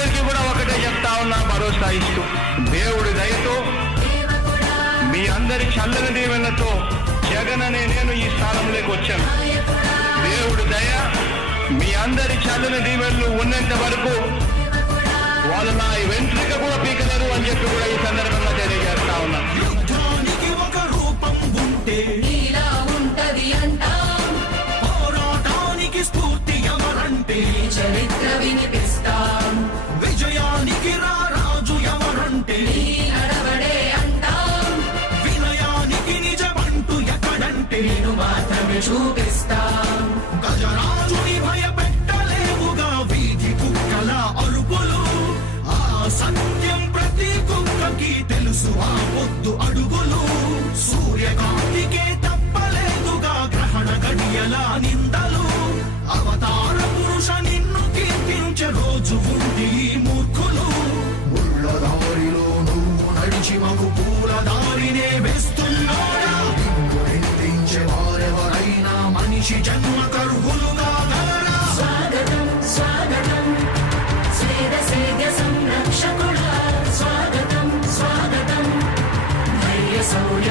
అందరికీ కూడా ఒకటే చెప్తా ఉన్నా, భరోసా ఇస్తూ దేవుడి దయతో మీ అందరి చల్లని దీవెనతో జగన్ అనే నేను ఈ స్థానంలోకి వచ్చాను. దేవుడి దయ మీ అందరి చల్లని దీవెనలు ఉన్నంత వరకు వాళ్ళు నా వెంట్రుక కూడా పీకలేరు అని చెప్పి కూడా ఈ సందర్భంగా తెలియజేస్తా ఉన్నా. యుద్ధానికి ఒక రూపం ఉంటే నీలా ఉంటది అంటాం, పోరాటానికి స్ఫూర్తి ఎవరంటే చరిత్ర వినిపిస్తాం, విజయానికి రారాజు ఎవరంటే నడవడే అంటాం, వినయానికి నిజమంటూ ఎక్కడంటే నేను మాత్రమే చూపిస్తాం. గజరాజుని భయపెట్టలేవుగా వీధి కుక్కల అరుపులు, ఆ సత్యం ప్రతి కుక్కకి తెలుసు ఆ పొద్దు అడుగులు, సూర్యకాంతికే తప్పలేదుగా గ్రహణ గడియల నిందలు, అవతార పురుష నిన్ను కీర్తించే రోజు ఉంది మూర్ఖులు. ముళ్ళ దారిలో నువ్వు నడిచి మగు పూల దారినే వేస్తున్నాడా, నిన్ను నిందించే వారెవరైనా మనిషి జన్మ కర్హులుగా గలరా. స్వాగతం స్వాగతం స్వేద సేద్య సంరక్షకుడా, స్వాగతం స్వాగతం ధైర్య శౌర్య